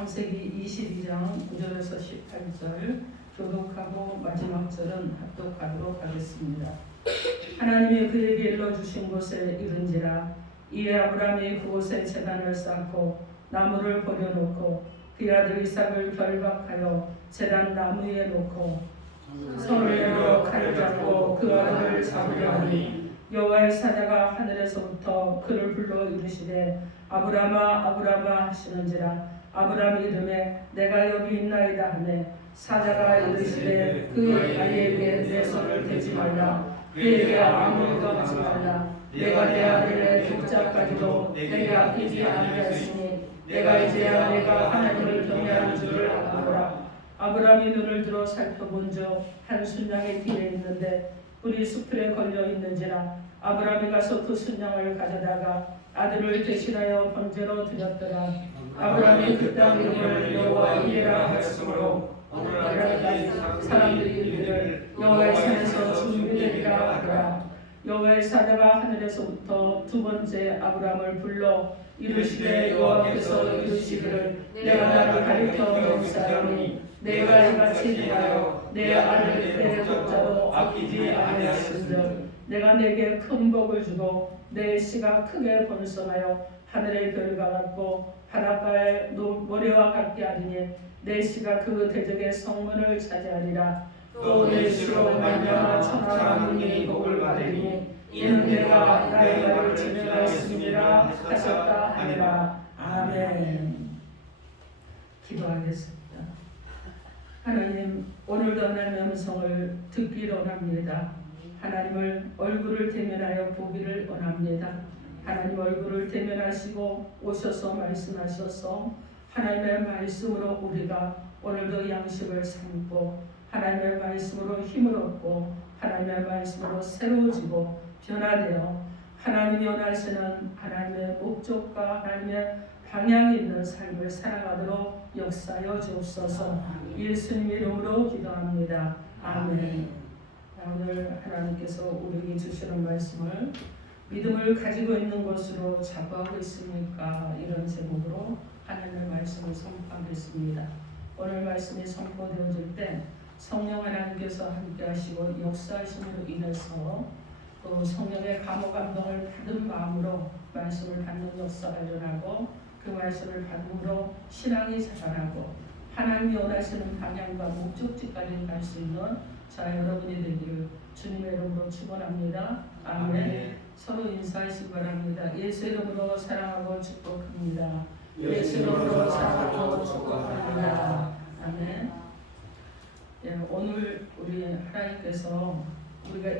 창세기 22장 9절에서 18절 교독하고 마지막 절은 합독하도록 하겠습니다. 하나님이 그에게 일러주신 곳에 이른지라 이에 아브라함이 그곳에 제단을 쌓고 나무를 버려놓고 그의 아들 이삭을 결박하여 제단 나무 위에 놓고 손을 내밀어 칼을 잡고 그 아들을 잡으려 하니 여호와의 사자가 하늘에서부터 그를 불러 이르시되 아브라함아 아브라함아 하시는지라 아브라함이 이르매 내가 여기 있나이다 하매 사자가 이르시되 그 아이에게 내 손을 대지 말라 그에게 아무 일도 하지 말라 내가 내 아들의 독자까지도 내게 아끼지 아니하였으니 내가 이제야 내가 하나님을 경외하는 줄을 알아보라. 아브라함이 눈을 들어 살펴본즉 한 순양이 뒤에 있는데 뿔이 수풀에 걸려 있는지라 아브라함이 가서 그 순양을 가져다가 아들을 대신하여 번제로 드렸더라. 아브라함이 그 땅 이름을 여호와 이레라 하였으므로 오늘날까지 사람들이 이르기를 여호와의 산에서 준비되리라 하더라. 여호와의 사자가 하늘에서부터 두 번째 아브라함을 불러 이르시되 여호와께서 이르시기를 내가 나를 가리켜 역사하니 내가 이같이 대하여 내 아들의 독자도 아끼지 아니하였은즉 내가 내게 큰 복을 주고 내 씨가 크게 번성하여 하늘의 별과 같고 바닷가의 모래와 같게 하리니 내 씨가 그 대적의 성문을 차지하리라. 또 내 씨로 말미암아 천하 만민이 복을 받으니 이는 내가 나의 말을 증명하였음이라 하셨다 하니라. 아멘. 기도하겠습니다. 하나님, 오늘도 하나님의 음성을 듣기를 원합니다. 하나님을 얼굴을 대면하여 보기를 원합니다. 하나님 얼굴을 대면하시고 오셔서 말씀하셔서 하나님의 말씀으로 우리가 오늘도 양식을 삼고 하나님의 말씀으로 힘을 얻고 하나님의 말씀으로 새로워지고 변화되어 하나님이 원하시는 하나님의 목적과 하나님의 방향이 있는 삶을 살아가도록 역사하여 주옵소서. 예수님 이름으로 기도합니다. 아멘. 오늘 하나님께서 우리에게 주시는 말씀을 믿음을 가지고 있는 것으로 자부하고 있습니까? 이런 제목으로 하나님의 말씀을 선포하겠습니다. 오늘 말씀이 선포되어질 때 성령 하나님께서 함께 하시고 역사하심으로 인해서 또 성령의 감화 감동을 받은 마음으로 말씀을 받는 역사가 일어나고 그 말씀을 받음으로 신앙이 자라나고 하나님이 원하시는 방향과 목적지까지 갈 수 있는 자 여러분이 되기를 주님의 이름으로 축원합니다. 아멘. 서로 인사하시기 바랍니다. 예수 이름으로 사랑하고 축복합니다. 예수 이름으로 사랑하고 축복합니다. 아멘. 예, 오늘 우리 하나님께서 우리가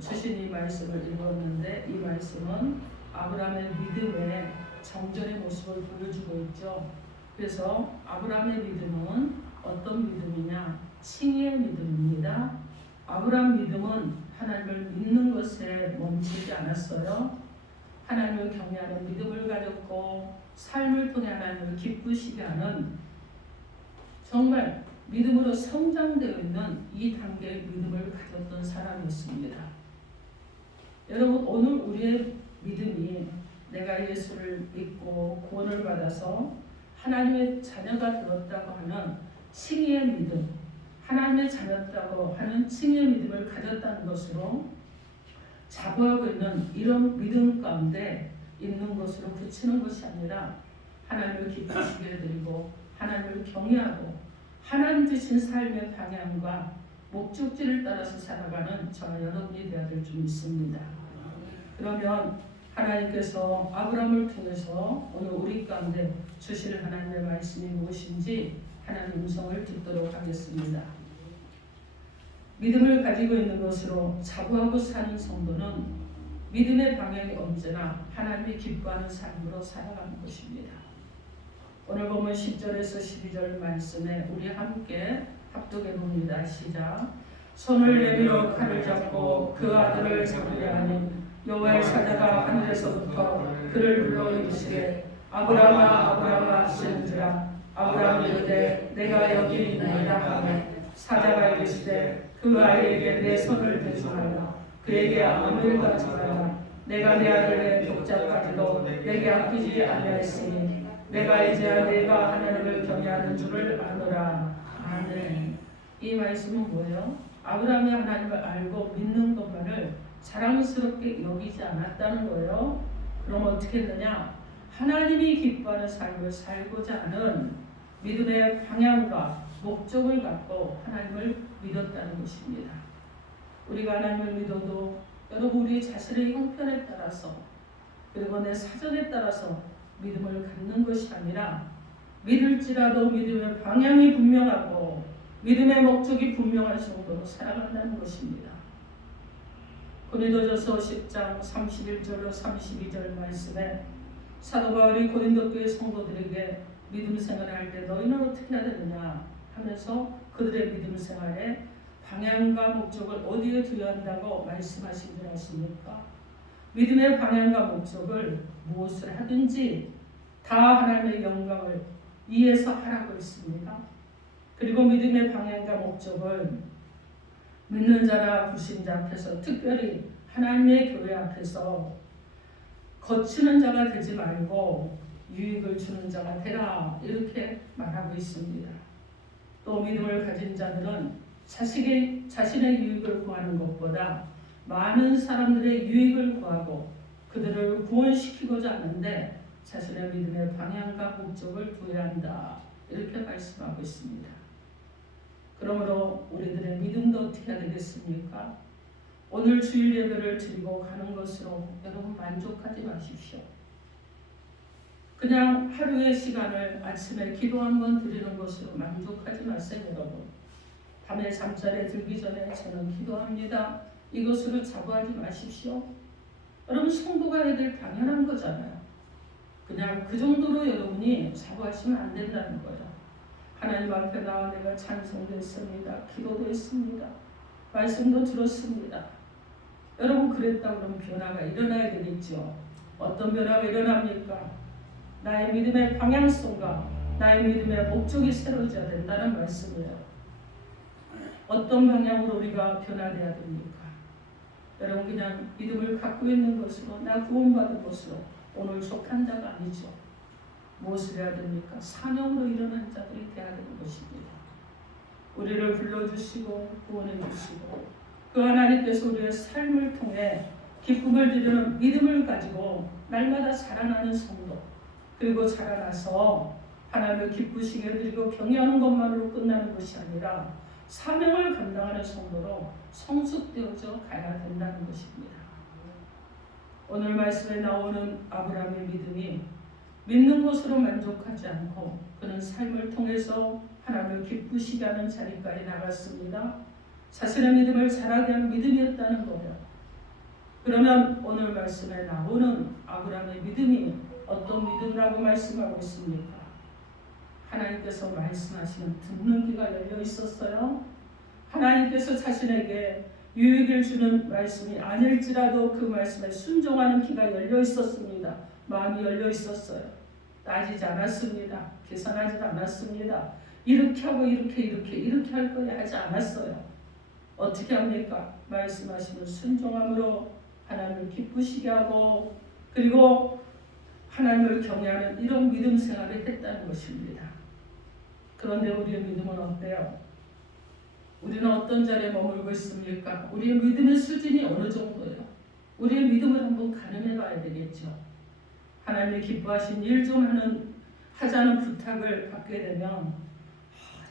주신 이 말씀을 읽었는데 이 말씀은 아브라함의 믿음의 정전의 모습을 보여주고 있죠. 그래서 아브라함의 믿음은 어떤 믿음이냐? 칭의의 믿음입니다. 아브라함 믿음은 하나님을 믿는 것에 멈추지 않았어요. 하나님을 경외하는 믿음을 가졌고 삶을 통해 하나님을 기쁘시게 하는 정말 믿음으로 성장되어 있는 이 단계의 믿음을 가졌던 사람이었습니다. 여러분, 오늘 우리의 믿음이 내가 예수를 믿고 구원을 받아서 하나님의 자녀가 되었다고 하는 칭의의 믿음, 하나님의 자녀다고 하는 칭의의 믿음을 가졌다는 것으로 자부하고 있는 이런 믿음 가운데 있는 것으로 그치는 것이 아니라 하나님을 기쁘시게 해드리고 하나님을 경외하고 하나님 주신 삶의 방향과 목적지를 따라서 살아가는 저와 여러분이 되어야 될 줄 믿습니다. 그러면 하나님께서 아브라함을 통해서 오늘 우리 가운데 주실 하나님의 말씀이 무엇인지 하나님의 음성을 듣도록 하겠습니다. 믿음을 가지고 있는 것으로 자부하고 사는 성도는 믿음의 방향이 언제나 하나님이 기뻐하는 삶으로 살아가는 것입니다. 오늘 보면 10절에서 12절 말씀에 우리 함께 합독해 봅니다. 시작. 손을 내밀어 칼을 잡고 그 아들을 잡으려 하니 여호와의 사자가 하늘에서부터 그를 불러 이르시되 아브라함아 아브라함아 하시는지라 아브라함이 이르되 내가 여기 있나이다 하매 사자가 이르시되 그 아이에게 내 손을 대지 말라 그에게 아무 일도 하지 말라 내가 내 아들의 독자까지도 내게 아끼지 아니하였으니 내가 이제야 내가 하나님을 경외하는 줄을 아노라. 아멘. 이 말씀은 뭐예요? 아브라함이 하나님을 알고 믿는 것만을 자랑스럽게 여기지 않았다는 거예요. 그럼 어떻게 했느냐? 하나님이 기뻐하는 삶을 살고자 하는 믿음의 방향과 목적을 갖고 하나님을 믿었다는 것입니다. 우리가 하나님을 믿어도 여러분 우리 자신의 형편에 따라서 그리고 내 사정에 따라서 믿음을 갖는 것이 아니라 믿을지라도 믿음의 방향이 분명하고 믿음의 목적이 분명한 정도로 살아간다는 것입니다. 고린도전서 10장 31절로 32절 말씀에 사도 바울이 고린도 교회 성도들에게 믿음 생활을 할 때 너희는 어떻게 해야 되느냐 하면서 그들의 믿음 생활에 방향과 목적을 어디에 두어야 한다고 말씀하신 줄 아십니까? 믿음의 방향과 목적을 무엇을 하든지 다 하나님의 영광을 위해서 하라고 했습니다. 그리고 믿음의 방향과 목적은 믿는 자나 불신자 앞에서 특별히 하나님의 교회 앞에서 거치는 자가 되지 말고 유익을 주는 자가 되라 이렇게 말하고 있습니다. 또 믿음을 가진 자들은 자신의 유익을 구하는 것보다 많은 사람들의 유익을 구하고 그들을 구원시키고자 하는데 자신의 믿음의 방향과 목적을 두어야 한다 이렇게 말씀하고 있습니다. 그러므로 우리들의 믿음도 어떻게 해야 되겠습니까? 오늘 주일 예배를 드리고 가는 것으로 여러분 만족하지 마십시오. 그냥 하루의 시간을 아침에 기도 한번 드리는 것으로 만족하지 마세요. 여러분 밤에 잠자리에 들기 전에 저는 기도합니다. 이것으로 자부하지 마십시오. 여러분 성도가 해야 될 당연한 거잖아요. 그냥 그 정도로 여러분이 자부하시면 안 된다는 거예요. 하나님 앞에 나와 내가 찬송도 했습니다. 기도도 했습니다. 말씀도 들었습니다. 여러분 그랬다 그러면 변화가 일어나야 되겠죠. 어떤 변화가 일어납니까? 나의 믿음의 방향성과 나의 믿음의 목적이 새로워져야 된다는 말씀이에요. 어떤 방향으로 우리가 변화돼야 됩니까? 여러분 그냥 믿음을 갖고 있는 것으로 나 구원받은 것으로 오늘 속한 자가 아니죠. 무엇을 해야 됩니까? 사명으로 일어난 자들이 되어야 되는 것입니다. 우리를 불러주시고 구원해 주시고 그 하나님께서 우리의 삶을 통해 기쁨을 드리는 믿음을 가지고 날마다 자라나는 성도 그리고 자라나서 하나님을 기쁘시게 드리고 경외하는 것만으로 끝나는 것이 아니라 사명을 감당하는 성도로 성숙되어져 가야 된다는 것입니다. 오늘 말씀에 나오는 아브라함의 믿음이 믿는 것으로 만족하지 않고 그는 삶을 통해서 하나님을 기쁘시게 하는 자리까지 나갔습니다. 자신의 믿음을 자라게 하는 믿음이었다는 거예요. 그러면 오늘 말씀에 나오는 아브라함의 믿음이 어떤 믿음이라고 말씀하고 있습니까? 하나님께서 말씀하시는 듣는 귀가 열려 있었어요. 하나님께서 자신에게 유익을 주는 말씀이 아닐지라도 그 말씀에 순종하는 귀가 열려 있었습니다. 마음이 열려 있었어요. 따지지 않았습니다. 계산하지 않았습니다. 이렇게 하고 이렇게 할 거야 하지 않았어요. 어떻게 합니까? 말씀하시는 순종함으로 하나님을 기쁘시게 하고 그리고 하나님을 경외하는 이런 믿음 생활을 했다는 것입니다. 그런데 우리의 믿음은 어때요? 우리는 어떤 자리에 머물고 있습니까? 우리의 믿음의 수준이 어느 정도예요? 우리의 믿음을 한번 가늠해 봐야 되겠죠. 하나님이 기뻐하신 일 좀 하자는 부탁을 받게 되면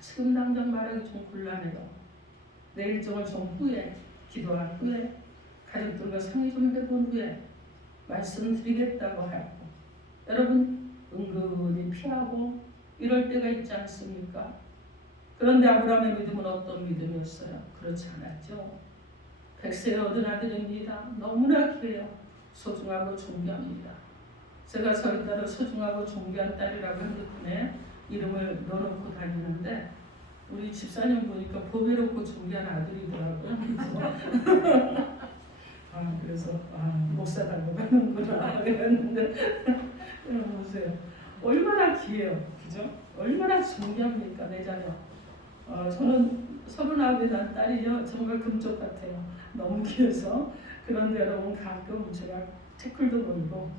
지금 당장 말하기 좀 곤란해요. 내 일정을 좀 후에 기도한 후에 가족들과 상의 좀 해본 후에 말씀드리겠다고 하고 여러분 은근히 피하고 이럴 때가 있지 않습니까? 그런데 아브라함의 믿음은 어떤 믿음이었어요? 그렇지 않았죠. 100세에 얻은 아들입니다. 너무나 귀해요. 소중하고 존귀합니다. 제가 저희 딸을 소중하고 존귀한 딸이라고 핸드폰에 이름을 넣어놓고 다니는데 우리 집사님 보니까 보배롭고 존귀한 아들이더라고요. 그래서 목사 닮아가는구나 그랬는데 보세요. 얼마나 귀해요. 그죠? 얼마나 존귀합니까 내 자녀. 저는 39에 난 딸이요. 정말 금쪽 같아요. 너무 귀해서. 그런데 여러분 가끔 제가 태클도 걸고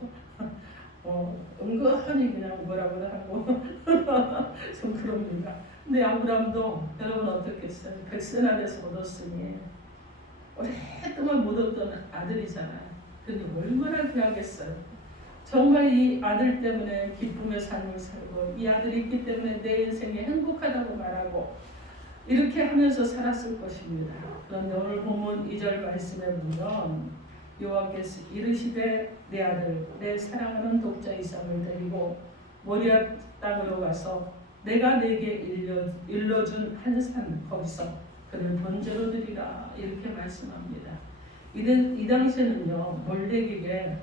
은근히 그냥 뭐라고 하고 좀 그럽니다. 근데 아브라함도 여러분 어떻겠어요? 백세나 돼서 얻었으니 오랫동안 못 얻던 아들이잖아요. 근데 얼마나 귀하겠어요. 정말 이 아들 때문에 기쁨의 삶을 살고 이 아들이 있기 때문에 내 인생이 행복하다고 말하고 이렇게 하면서 살았을 것입니다. 그런데 오늘 본문 2절 말씀에 보면 여호와께서 이르시되 내 아들 내 사랑하는 독자 이삭을 데리고 모리아 땅으로 가서 내가 내게 일러준 한 산 거기서 그를 번제로 드리라 이렇게 말씀합니다. 이 당시에는요 몰렉에게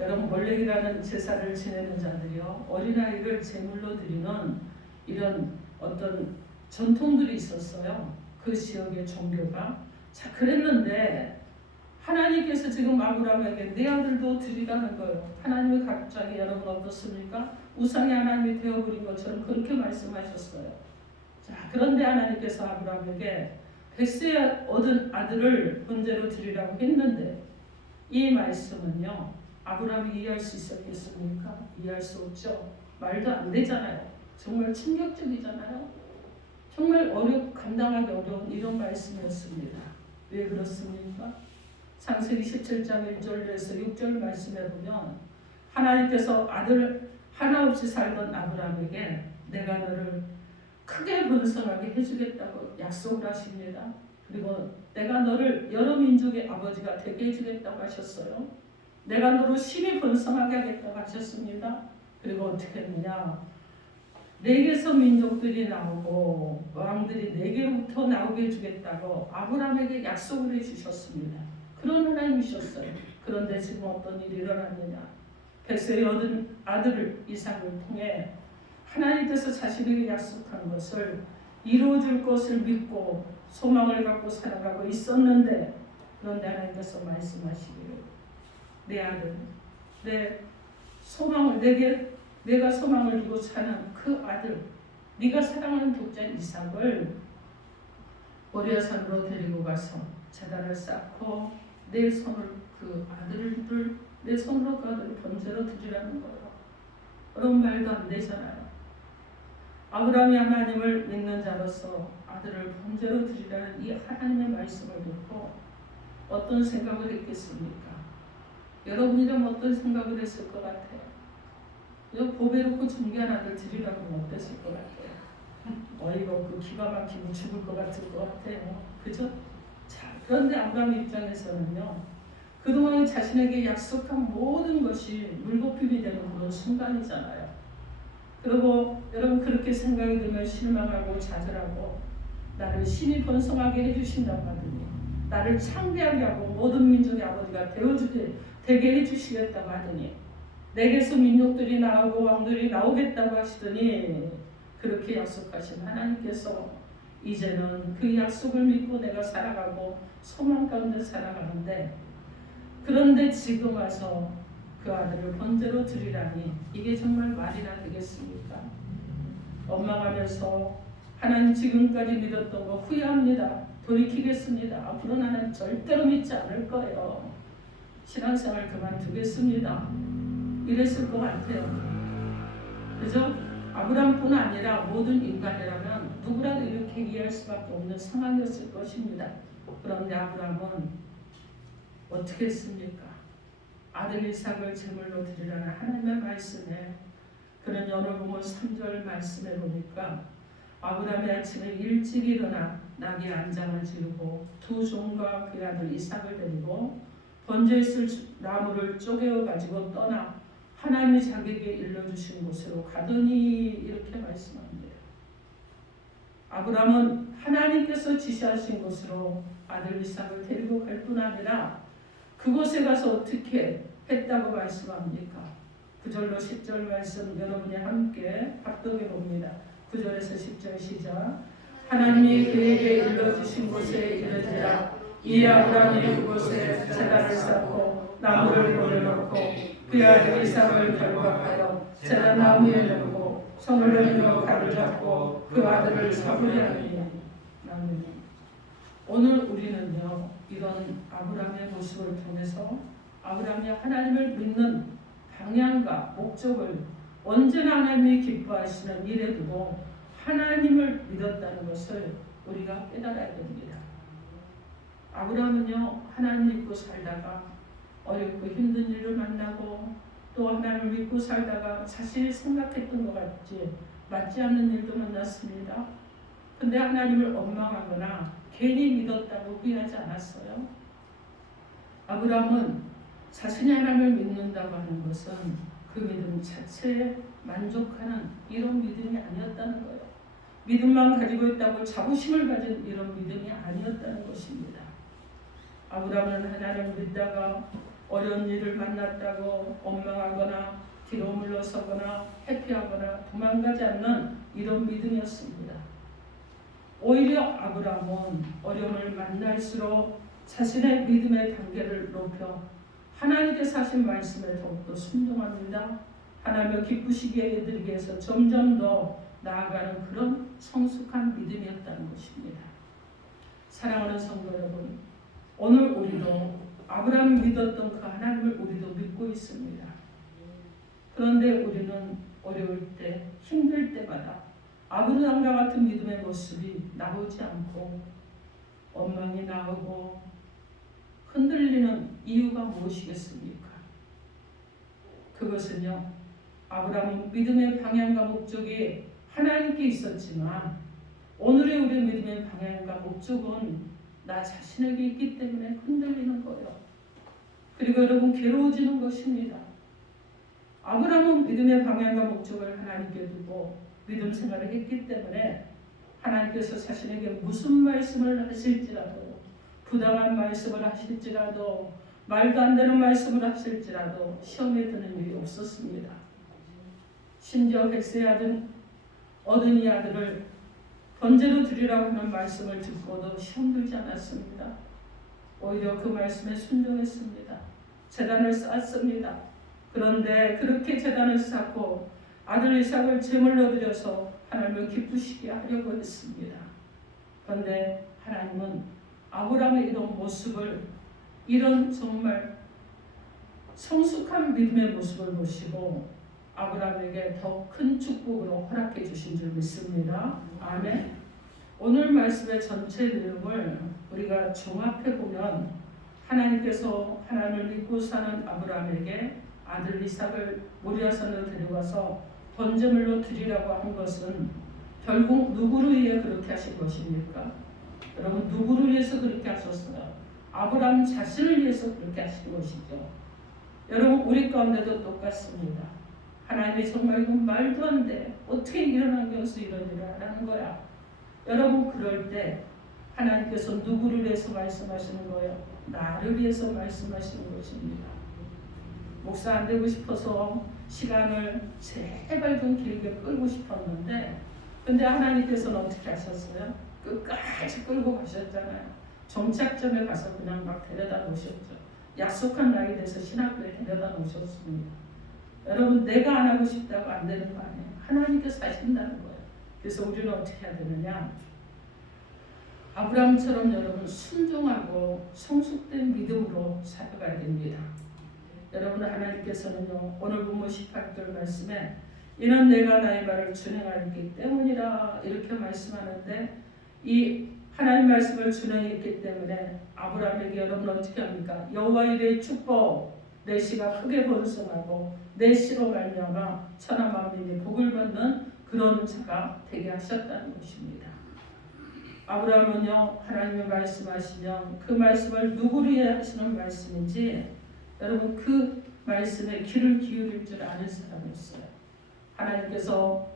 여러분 몰렉이라는 제사를 지내는 자들이요 어린아이를 제물로 드리는 이런 어떤 전통들이 있었어요. 그 지역의 종교가. 자 그랬는데 하나님께서 지금 아브라함에게 내 아들도 드리라는 거예요. 하나님의 갑자기 여러분 어떻습니까? 우상의 하나님이 되어버린 것처럼 그렇게 말씀하셨어요. 자 그런데 하나님께서 아브라함에게 백세에 얻은 아들을 번제로 드리라고 했는데 이 말씀은요 아브라함이 이해할 수 있었겠습니까? 이해할 수 없죠. 말도 안 되잖아요. 정말 충격적이잖아요. 정말 감당하기 어려운 이런 말씀이었습니다. 왜 그렇습니까? 창세기 17장 1절에서 6절 말씀에 보면 하나님께서 아들 하나 없이 살던 아브라함에게 내가 너를 크게 번성하게 해주겠다고 약속을 하십니다. 그리고 내가 너를 여러 민족의 아버지가 되게 해주겠다고 하셨어요. 내가 너로 심히 번성하게 하겠다고 하셨습니다. 그리고 어떻게 했느냐? 네개서 민족들이 나오고 왕들이 네개로부터 나오게 해주겠다고 아브라함에게 약속을 해주셨습니다. 그런 하나님이셨어요. 그런데 지금 어떤 일이 일어났느냐? 백세에 얻은 아들을 이삭을 통해 하나님께서 자신에게 약속한 것을 이루어줄 것을 믿고 소망을 갖고 살아가고 있었는데 그런데 하나님께서 말씀하시기를 내 아들, 내 소망을 내가 소망을 두고 사는 그 아들, 네가 사랑하는 독자 이삭을 모리아산으로 데리고 가서 제단을 쌓고 내 손을 그 아들을 내 손으로 그 아들을 번제로 드리라는 거예요. 그런 말도 안 되잖아요. 아브라함이 하나님을 믿는 자로서 아들을 번제로 드리라는 이 하나님의 말씀을 듣고 어떤 생각을 했겠습니까? 여러분이라면 어떤 생각을 했을 것 같아요? 보배롭고 존귀한 아들 드리라고 하면 어땠을 것 같아요? 어이가 없고 기가 막히고 죽을 것 같을 것 같아요. 그죠? 자, 그런데 아브라함 입장에서는요. 그동안 자신에게 약속한 모든 것이 물거품이 되는 그런 순간이잖아요. 그리고 여러분 그렇게 생각이 들면 실망하고 좌절하고 나를 심히 번성하게 해주신다고 하더니 나를 창대하게 하고 모든 민족의 아버지가 되게 해주시겠다고 하더니 내게서 민족들이 나오고 왕들이 나오겠다고 하시더니 그렇게 약속하신 하나님께서 이제는 그 약속을 믿고 내가 살아가고 소망 가운데 살아가는데 그런데 지금 와서 그 아들을 번제로 드리라니 이게 정말 말이나 되겠습니까? 원망하면서 하나님 지금까지 믿었던 거 후회합니다. 돌이키겠습니다. 앞으로는 하나님 절대로 믿지 않을 거예요. 신앙생활 그만두겠습니다. 이랬을 것 같아요. 그죠? 아브라함뿐 아니라 모든 인간이라면 누구라도 이렇게 이해할 수밖에 없는 상황이었을 것입니다. 그런데 아브라함은 어떻게 했습니까? 아들 이삭을 제물로 드리라는 하나님의 말씀에 그는 오늘 보면 3절 말씀에 보니까 아브라함이 아침에 일찍 일어나 나귀 안장을 지르고 두 종과 그 아들 이삭을 데리고 번제에 쓸 나무를 쪼개어 가지고 떠나 하나님이 자기에게 일러주신 곳으로 가더니 이렇게 말씀합니다. 아브라함은 하나님께서 지시하신 곳으로 아들 이삭을 데리고 갈 뿐 아니라 그곳에 가서 어떻게 했다고 말씀합니까? 9절로 10절 말씀 여러분이 함께 합독해 봅니다. 9절에서 10절 시작. 하나님이 그에게 일러주신 곳에 이르니라. 이 아브라함이 그곳에 제단을 쌓고 나무를 버려놓고 그 아들 이삭을 결박하여 제단 나무에 넣고 손을 내밀어 칼을 잡고 그 아들을 잡으려 하니. 오늘 우리는요 이런 아브라함의 모습을 통해서 아브라함이 하나님을 믿는 방향과 목적을 언제나 하나님이 기뻐하시는 일에 두고 하나님을 믿었다는 것을 우리가 깨달아야 됩니다. 아브라함은요, 하나님 믿고 살다가 어렵고 힘든 일을 만나고 또 하나님을 믿고 살다가 자신이 생각했던 것 같지 맞지 않는 일도 만났습니다. 근데 하나님을 원망하거나 괜히 믿었다고 후회하지 않았어요. 아브라함은 자신이 하나님을 믿는다고 하는 것은 그 믿음 자체에 만족하는 이런 믿음이 아니었다는 거예요. 믿음만 가지고 있다고 자부심을 가진 이런 믿음이 아니었다는 것입니다. 아브라함은 하나님을 믿다가 어려운 일을 만났다고 원망하거나 뒤로 물러서거나 회피하거나 도망가지 않는 이런 믿음이었습니다. 오히려 아브라함은 어려움을 만날수록 자신의 믿음의 단계를 높여 하나님께서 하신 말씀에 더욱더 순종합니다. 하나님을 기쁘시게 해드리기 위해서 점점 더 나아가는 그런 성숙한 믿음이었다는 것입니다. 사랑하는 성도 여러분, 오늘 우리도 아브라함이 믿었던 그 하나님을 우리도 믿고 있습니다. 그런데 우리는 어려울 때, 힘들 때마다 아브라함과 같은 믿음의 모습이 나오지 않고 원망이 나오고 흔들리는 이유가 무엇이겠습니까? 그것은요, 아브라함은 믿음의 방향과 목적이 하나님께 있었지만 오늘의 우리 믿음의 방향과 목적은 나 자신에게 있기 때문에 흔들리는 거예요. 그리고 여러분 괴로워지는 것입니다. 아브라함은 믿음의 방향과 목적을 하나님께 두고 믿음 생활을 했기 때문에 하나님께서 자신에게 무슨 말씀을 하실지라도 부당한 말씀을 하실지라도 말도 안 되는 말씀을 하실지라도 시험에 드는 일이 없었습니다. 심지어 100세 어른이 아들을 번제로 드리라고 하는 말씀을 듣고도 시험 들지 않았습니다. 오히려 그 말씀에 순종했습니다. 제단을 쌓았습니다. 그런데 그렇게 제단을 쌓고 아들 이삭을 제물로 드려서 하나님을 기쁘시게 하려고 했습니다. 그런데 하나님은 아브라함의 이런 모습을, 이런 정말 성숙한 믿음의 모습을 보시고 아브라함에게 더 큰 축복으로 허락해 주신 줄 믿습니다. 아멘. 오늘 말씀의 전체 내용을 우리가 종합해 보면 하나님께서 하나님을 믿고 사는 아브라함에게 아들 이삭을 모리아산으로 데려가서 번제물로 드리라고 한 것은 결국 누구를 위해 그렇게 하신 것입니까? 여러분, 누구를 위해서 그렇게 하셨어요? 아브라함 자신을 위해서 그렇게 하신 것이죠. 여러분, 우리 가운데도 똑같습니다. 하나님이 정말 이건 말도 안 돼. 어떻게 일어난 것을 이런 일을 하라는 거야. 여러분, 그럴 때 하나님께서 누구를 위해서 말씀하시는 거예요? 나를 위해서 말씀하시는 것입니다. 목사 안 되고 싶어서 시간을 제발 좀 길게 끌고 싶었는데 근데 하나님께서는 어떻게 하셨어요? 끝까지 끌고 가셨잖아요. 정착점에 가서 그냥 막 데려다 놓으셨죠. 약속한 날이 돼서 신학교에 데려다 놓으셨습니다. 여러분, 내가 안 하고 싶다고 안 되는 거 아니에요. 하나님께서 하신다는 거예요. 그래서 우리는 어떻게 해야 되느냐? 아브라함처럼 여러분 순종하고 성숙된 믿음으로 살아가야 됩니다. 여러분, 하나님께서는요, 오늘 본문 18절 말씀에 이는 내가 나의 말을 준행하였기 때문이라 이렇게 말씀하는데 이 하나님 말씀을 준행했기 때문에 아브라함에게 여러분 어떻게 합니까? 여호와 이레의 축복, 내 씨가 크게 번성하고 내 씨로 말미암아 천하 만민이 복을 받는 그런 자가 되게 하셨다는 것입니다. 아브라함은요, 하나님의 말씀하시면 그 말씀을 누구를 위해 하시는 말씀인지 여러분 그 말씀에 귀를 기울일 줄 아는 사람이었어요. 하나님께서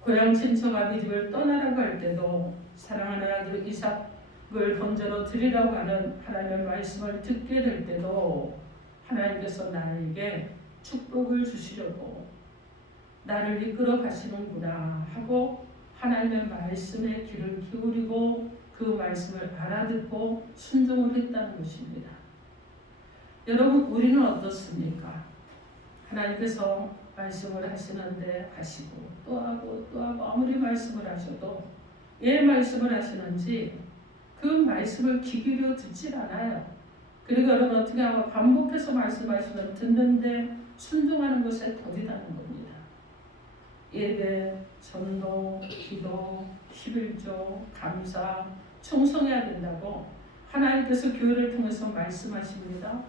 고향 친척 아비 집을 떠나라고 할 때도 사랑하는 아들 이삭을 번제로 드리라고 하는 하나님의 말씀을 듣게 될 때도 하나님께서 나에게 축복을 주시려고 나를 이끌어 가시는구나 하고 하나님의 말씀에 귀를 기울이고 그 말씀을 알아듣고 순종을 했다는 것입니다. 여러분, 우리는 어떻습니까? 하나님께서 말씀을 하시는데 하시고 또 하고 또 하고 아무리 말씀을 하셔도 왜 말씀을 하시는지 그 말씀을 귀 기울여 듣질 않아요. 그리고 여러분 어떻게 하고 반복해서 말씀하시면 듣는데 순종하는 것에 더디다는 겁니다. 예배, 전도, 기도, 11조, 감사, 충성해야 된다고 하나님께서 교회를 통해서 말씀하십니다.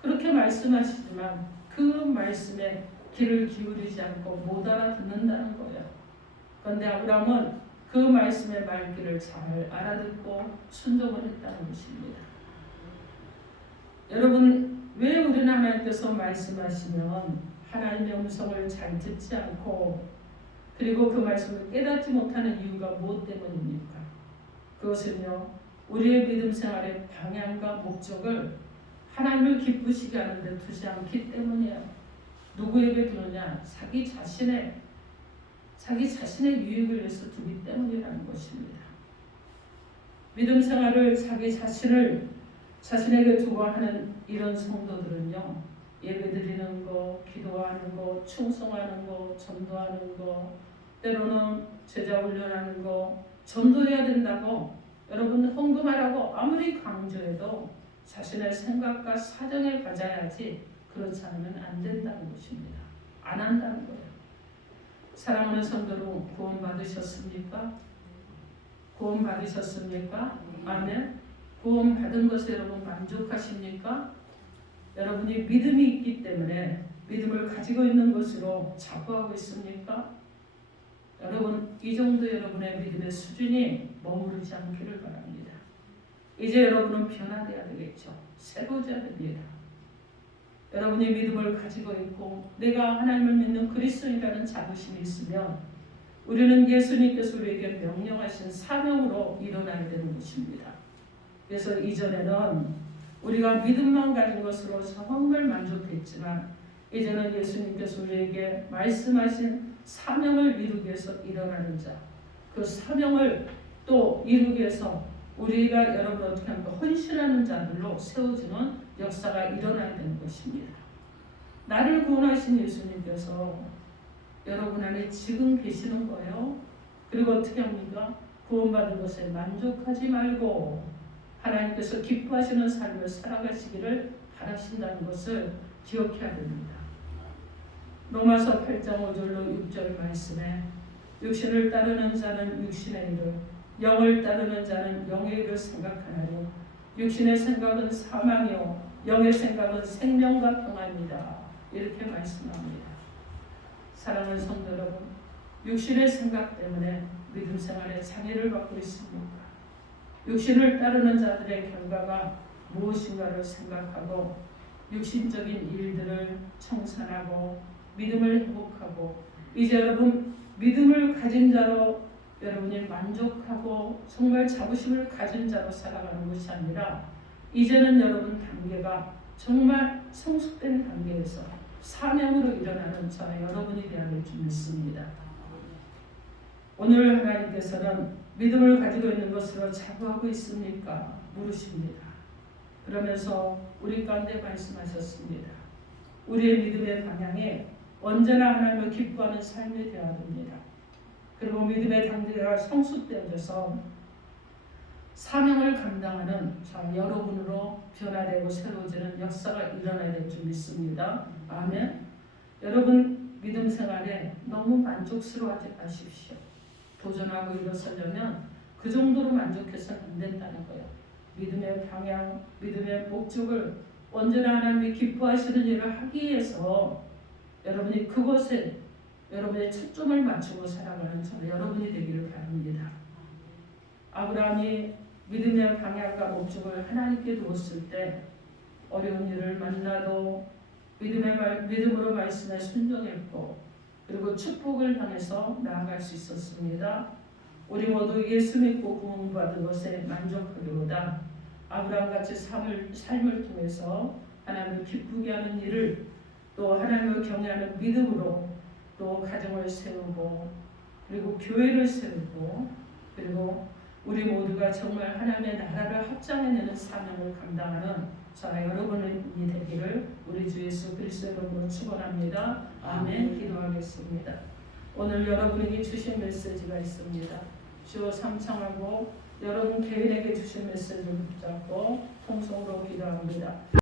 그렇게 말씀하시지만 그 말씀에 귀를 기울이지 않고 못 알아듣는다는 거예요. 그런데 아브라함은 그 말씀의 말귀를 잘 알아듣고 순종을 했다는 것입니다. 여러분, 왜 우리는 하나님께서 말씀하시면 하나님의 음성을 잘 듣지 않고 그리고 그 말씀을 깨닫지 못하는 이유가 무엇 때문입니까? 그것은요, 우리의 믿음 생활의 방향과 목적을 하나님을 기쁘시게 하는 데 두지 않기 때문이에요. 누구에게 두느냐? 자기 자신의 유익을 위해서 두기 때문이라는 것입니다. 믿음 생활을 자기 자신에게 두고 하는 이런 성도들은요, 예배드리는 거, 기도하는 거, 충성하는 거, 전도하는 거, 때로는 제자 훈련하는 거, 전도해야 된다고 여러분 헌금하라고 아무리 강조해도 자신의 생각과 사정에 가져야지 그렇지 않으면 안 된다는 것입니다. 안 한다는 거예요. 사랑하는 성도로 구원 받으셨습니까? 구원 받으셨습니까? 아멘. 구원 받은 것에 여러분 만족하십니까? 여러분이 믿음이 있기 때문에 믿음을 가지고 있는 것으로 자부하고 있습니까? 여러분, 이 정도 여러분의 믿음의 수준이 머무르지 않기를 바랍니다. 이제 여러분은 변화되어야 되겠죠. 새로워져야 됩니다. 여러분이 믿음을 가지고 있고 내가 하나님을 믿는 그리스도인이라는 자부심이 있으면 우리는 예수님께서 우리에게 명령하신 사명으로 일어나야 되는 것입니다. 그래서 이전에는 우리가 믿음만 가진 것으로 정말 만족했지만 이제는 예수님께서 우리에게 말씀하신 사명을 이루기 위해서 일어나는 자, 그 사명을 또 이루기 위해서 우리가 여러분 어떻게 합니까? 헌신하는 자들로 세워지는 역사가 일어나야 되는 것입니다. 나를 구원하신 예수님께서 여러분 안에 지금 계시는 거예요. 그리고 어떻게 합니까? 구원받은 것에 만족하지 말고 하나님께서 기뻐하시는 삶을 살아가시기를 바라신다는 것을 기억해야 됩니다. 로마서 8장 5절로 6절 말씀에 육신을 따르는 자는 육신의 일을, 영을 따르는 자는 영의 일을 생각하나니 육신의 생각은 사망이요 영의 생각은 생명과 평안이다. 이렇게 말씀합니다. 사랑하는 성도 여러분, 육신의 생각 때문에 믿음 생활에 장애를 받고 있습니까? 육신을 따르는 자들의 결과가 무엇인가를 생각하고 육신적인 일들을 청산하고 믿음을 회복하고 이제 여러분 믿음을 가진 자로 여러분이 만족하고 정말 자부심을 가진 자로 살아가는 것이 아니라 이제는 여러분 단계가 정말 성숙된 단계에서 사명으로 일어나는 저와 여러분이 되어야 될 줄 믿습니다. 오늘 하나님께서는 믿음을 가지고 있는 것으로 자부하고 있습니까? 물으십니다. 그러면서 우리 가운데 말씀하셨습니다. 우리의 믿음의 방향에 언제나 하나님을 기뻐하는 삶이 되어야 됩니다. 그리고 믿음의 단계가 성숙되어져서 사명을 감당하는 자 여러분으로 변화되고 새로워지는 역사가 일어나야 될 줄 믿습니다. 아멘. 여러분 믿음 생활에 너무 만족스러워하지 마십시오. 도전하고 일어서려면 그 정도로 만족해서는 안 된다는 거예요. 믿음의 방향, 믿음의 목적을 언제나 하나님이 기뻐하시는 일을 하기 위해서 여러분이 그것에 여러분의 초점을 맞추고 살아가는 저 여러분이 되기를 바랍니다. 아브라함이 믿음의 방향과 목적을 하나님께 두었을 때 어려운 일을 만나도 믿음으로 말씀에 순종했고 그리고 축복을 향해서 나아갈 수 있었습니다. 우리 모두 예수 믿고 구원받은 것에 만족하기보다 아브라함같이 삶을 통해서 하나님을 기쁘게 하는 일을 또 하나님을 경외하는 믿음으로 또 가정을 세우고 그리고 교회를 세우고 그리고 우리 모두가 정말 하나님의 나라를 확장해내는 사명을 감당하는 저와 여러분이 되기를 우리 주 예수 그리스도의 이름으로 축원합니다. 아멘. 기도하겠습니다. 오늘 여러분에게 주신 메시지가 있습니다. 주여 삼창하고 여러분 개인에게 주신 메시지를 붙잡고 통성으로 기도합니다.